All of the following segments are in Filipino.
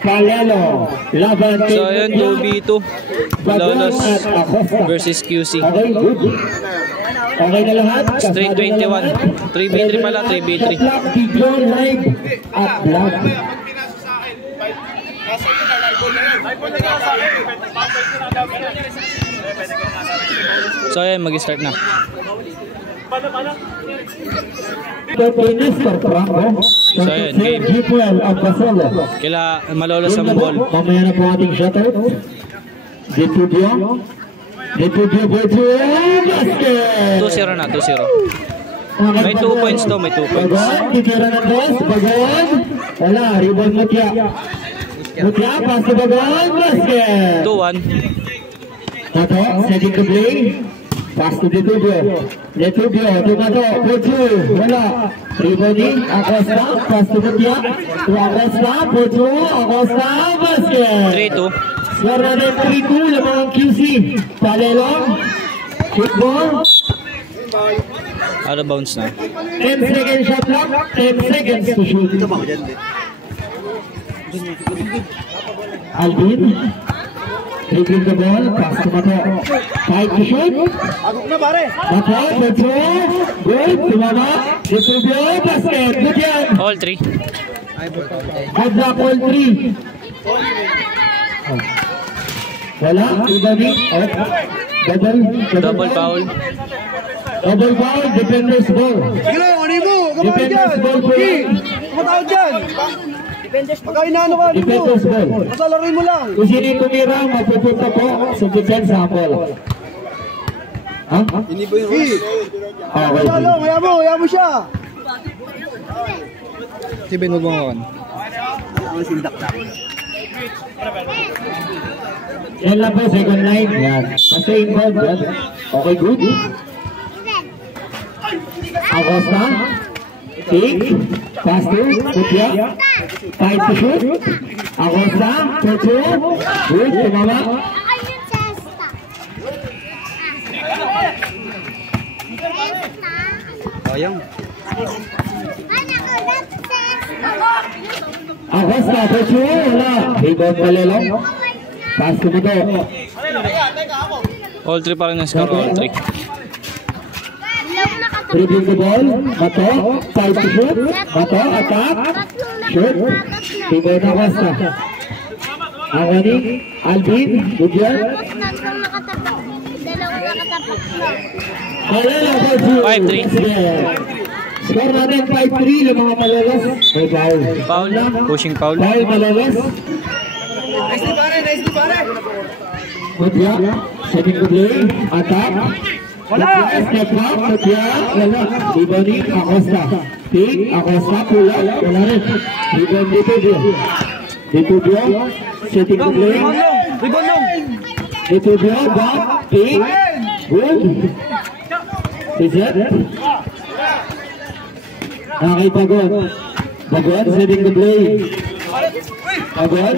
Palelo. Laban. So ayun, 2v2. Malolos versus QC. Okay, good. Okay na lahat. Straight 21. 3v3 pala, 3v3. Video live at vlog. So ayun, mag-start na. So ayun, game. Kila Malolos ang ball. Mamaya na po ating shuttle. Detubio. Detubio, basket! 2-0 na, 2-0. May 2 points to, may 2 points. Bagon, titira ng dos, Bagon. Wala, rebound Mutya. Mutya, pass to Bagon, basket! 2-1. Tato, setting to play. Pass to Detubio. Detubio, tumato, Puchu. Wala. Rebounding, Acosta, pass to Mutya. To Acosta, Puchu, Acosta, basket! 3-2. Score natin 3-2 lamang QC. Palelong. Football. Out of bounds na. 10 seconds shot clock. 10 seconds to shoot. Alvin. Dribbling the ball. Pass to Mato. 5 to shoot. Mato. Petro. Good. Tumama. Detubio. Basket. Good yan. All 3. Good luck all 3. Wala, rebounding, Double foul. Double foul, defender's ball. Sige lang, ano mo? Defender's ball po yan. Kumatawag dyan. Pagka inaano ka, Defender's ball. masalarin mo lang. Kung sino tumira, mapupunta po sa defense ball. Ha? Hindi ba yung rules? Okay. Kaya mo siya. Si Ben, huwag mo ngayon. Ang sindak na. Yan lang po, second line. Yan. Kasi involved yan. Okay, good. Acosta. Pick. Pass to. Putya. 5 to shoot. Acosta. Puchu. Good. Tumama. Sayang. Acosta. Puchu. Wala. Rebound Palelong. Pass to Mato. All 3 pa rin ang score, all 3. Dribbling the ball. Mato. 5 to shoot. Mato. Attack. Shoot. Rebound Acosta. Awani. Alvin. Good yan. Palelo. 5-3. Score natin 5-3 ng mga Malolos. May foul. Foul. Pushing foul. Foul Malolos. Nicely pare. Mutya, setting to play, attack. Wala! Step back, Mutya, wala. Rebounding, Acosta. Pick, Acosta, pull up, wala rin. Rebound Detubio. Detubio, setting to play. Detubio, back, pick. Good. Reset. Nakipagod. Bagon, setting to play. Bagon,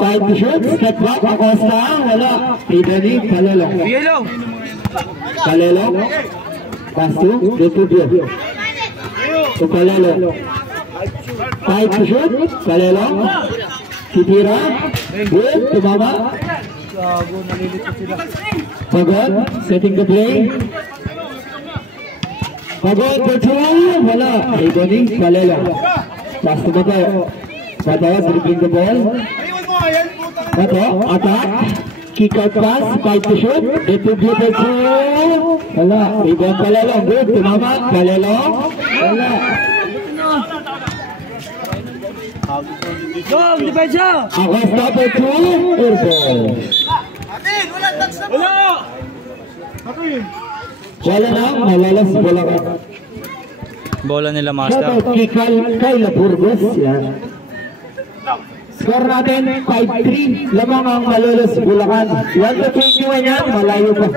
5 to shoot, step back, Acosta, wala. Rebounding, Palelong. Palelong. Pass to Detubio. To Palelong. 5 to shoot, Palelong. Titira. Good, tumama. Bagon, setting to play. Bagon, Puchu, wala. Rebounding, Palelong. Pass to Mato. Mato, dribbling the ball. Mato, attack. Kick out pass, 5 to shoot. Detubio, Puchu. Wala. Rebound Palelong. Good, tumama. Palelong. Wala. Go, depensa! Acosta, Puchu. Airball. Wala na, Malolos, Bulacan. Bola nila Shoutout master. kay Kayla Burgos. Yan. Score natin 5-3. Lamang ang Malolos, Bulacan. 1-21 yan, malayo pa.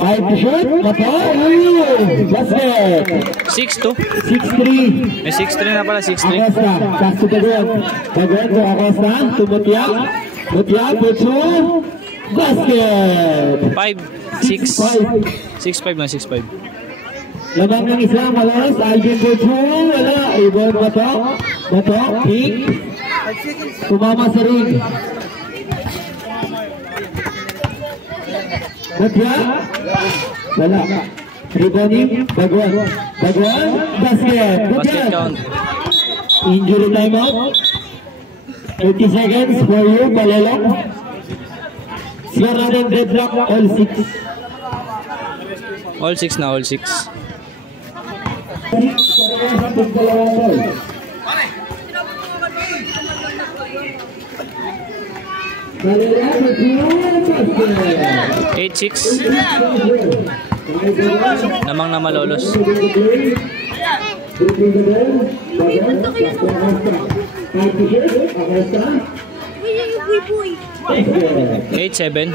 Five to shoot. Mato. Basket. 6-2. 6-3. May 6-3 na pala, 6-3. Acosta. Pass to Bagon. Bagon to Acosta. To Mutya. Mutya. Puchu. Basket! 5, 6. 6-5 na, 6-5. Lamang ng isa, malas, Alvin Bochul, wala, ibon bato, kick, tumama sa ring. Batya, wala, rebounding, Baguan, basket, Basket count. Injury timeout, 30 seconds for you, Palelong. Score natin deadlock, all 6. All 6 na, all 6. Dalawang ball. 8-6. Namang na malolos. 8-7.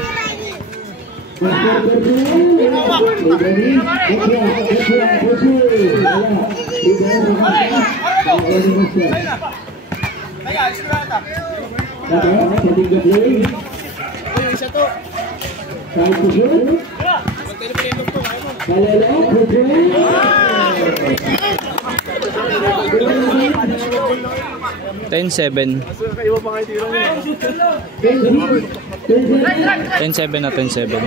Ten 7. 10-7 na, 10-7.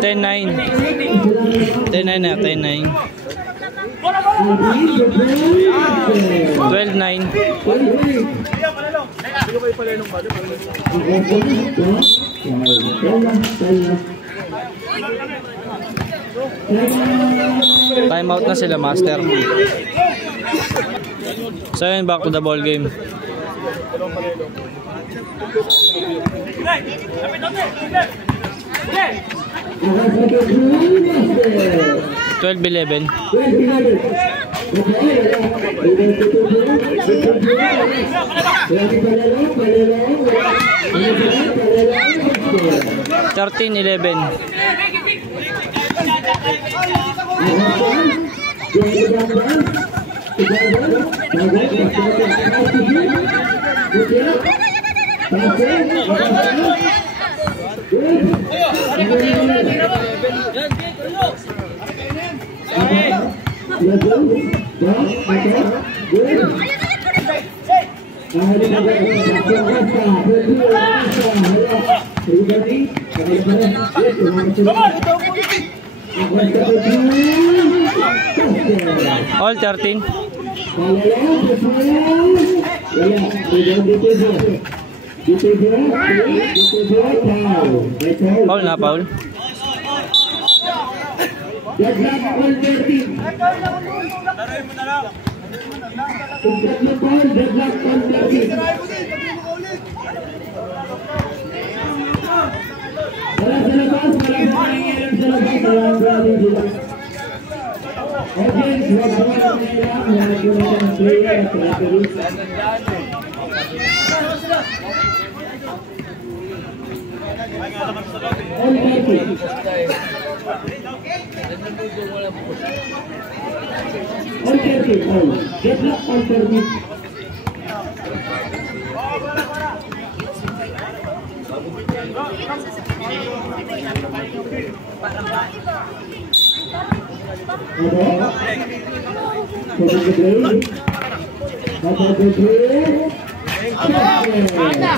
Ten 9 na, 10-9. 12-9. Time out na sila, master. So yun, back to the ball game. 12-11. Thirteen 11. All 13. Paul na, Paul.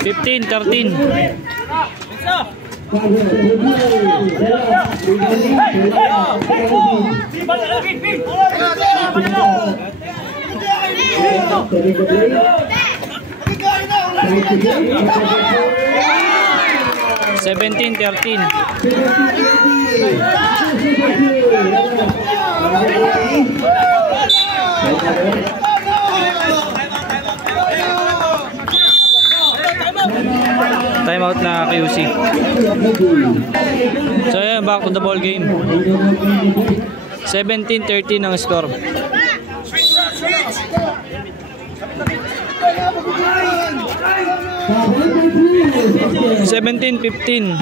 Fifteen, 13. Seventeen, 13. Time out na QC. So ayan, back to the ball game. 17-13 ang score. 17-15.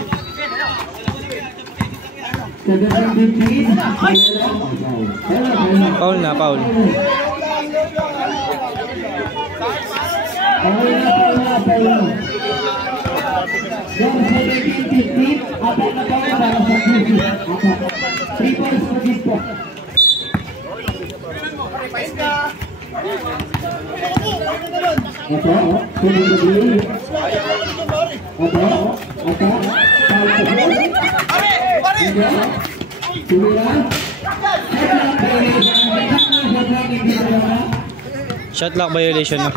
Foul na, foul. Shot clock violation na.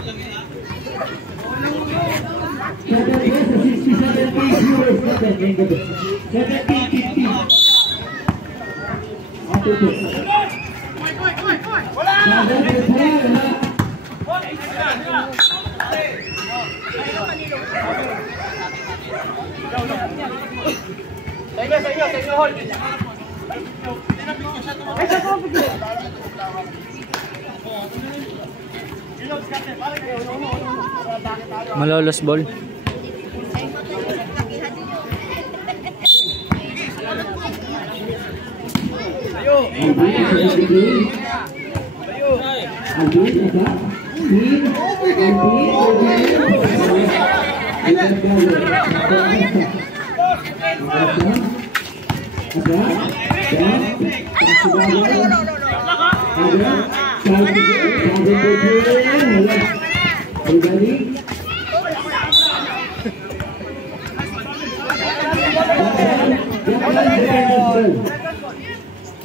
Malolos ball.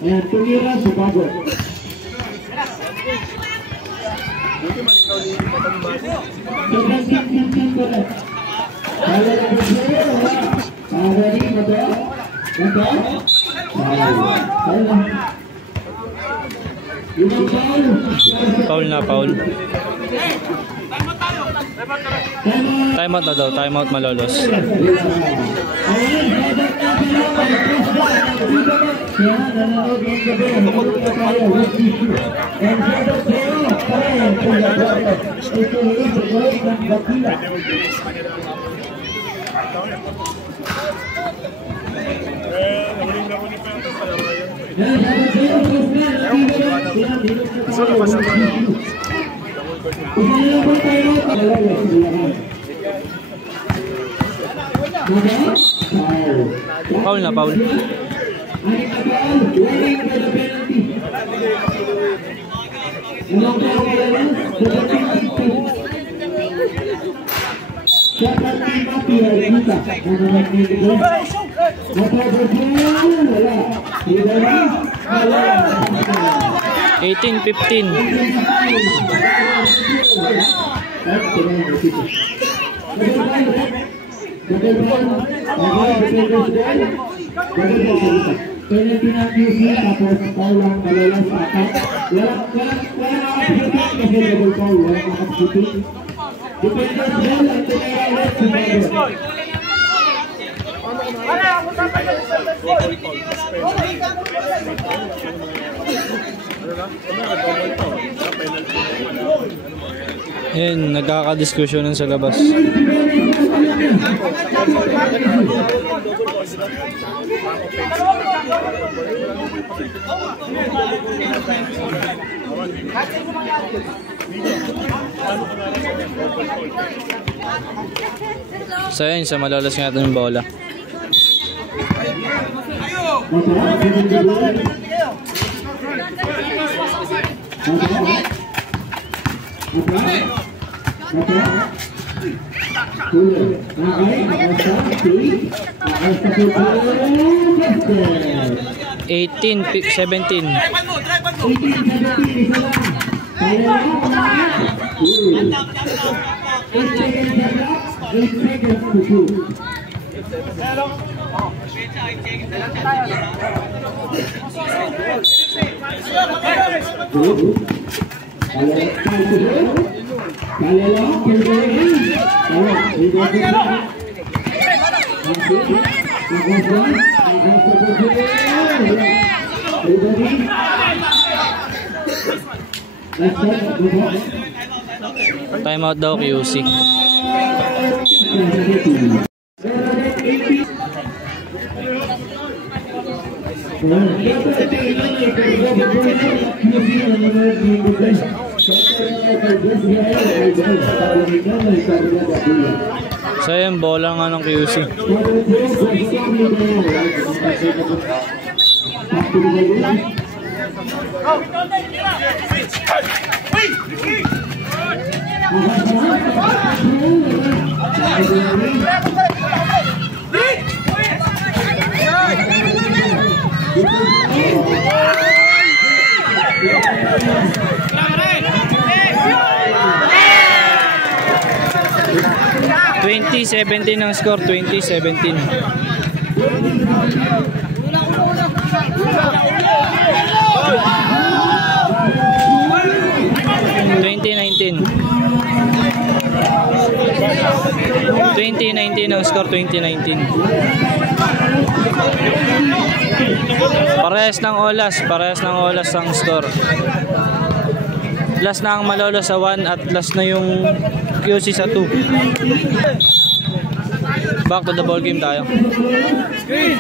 Ayan, tumira sa bago. Foul na, foul. Time out na daw, time out Malolos. Foul na, foul. Eighteen, 15. Yan, nagkakadiskusyonan sa labas. So yun, sa Malolos nga natin yung bola. Eighteen, 17. Time out daw QC. So yun, bola nga ng QC. (2017) ang score, 2017. 2019 ang score, 2019. Parehas ng olas ang score. Last na ang Malolo sa 1 at last na yung QC sa 2. Back to the ball game tayo. Screen.